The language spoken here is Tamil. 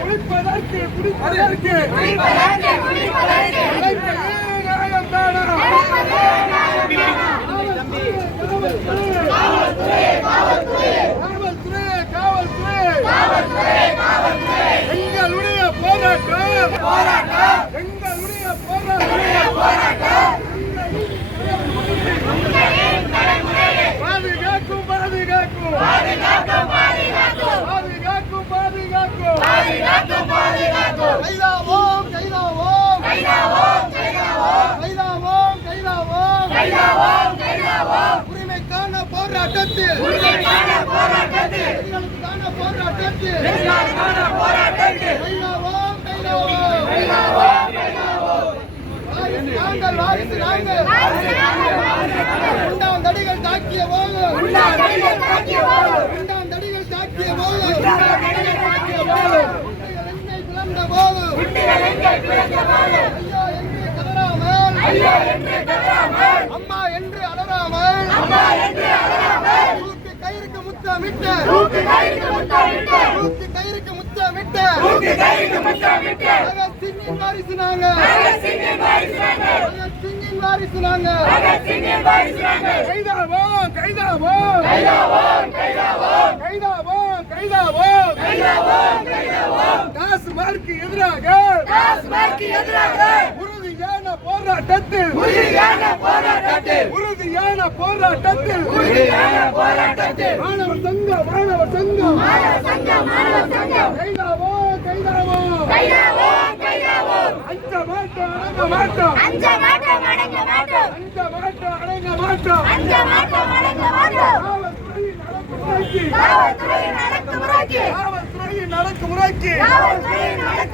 குடிப்பதற்கு குடிப்பதற்கு குடிப்பதற்கு தடிகள் தாக்கிய போது தடிகள் தாக்கிய போது பிளந்த போது ஐயோ என்று கதறாமல் அம்மா என்று அலறாமல் தூக்கு கயிறுக்கு முத்தமிட்ட கயிறுக்கு முத்தமிட்ட பகத் சிங்கின் வாரிசு நாங்க சிங்கின் வாரிசு நாங்க கைதாவோம் கைதாவோம். கைதாவோம் கைதாவோம். டாஸ்மார்க்கு எதிராக உறுதியான போராட்டத்தில் உறுதியான போராட்டத்தில் மாணவர் சங்கம் மாணவர் சங்கம். கைதாவோம் கைதாவோம் அஞ்ச மாட்டோம் அடங்க மாட்டோம் அஞ்ச மாட்டோம் அடங்க மாட்டோம். அஞ்ச மாட்டோம் அடங்க மாட்டோம் அஞ்ச மாட்டோம் அடங்க மாட்டோம் காவல்துறையின் அடக்குமுறைக்கு காவல்துறையின் அடக்குமுறைக்கு காவல்துறையின் அடக்குமுறைக்கு காவல்துறையின் அடக்குமுறைக்கு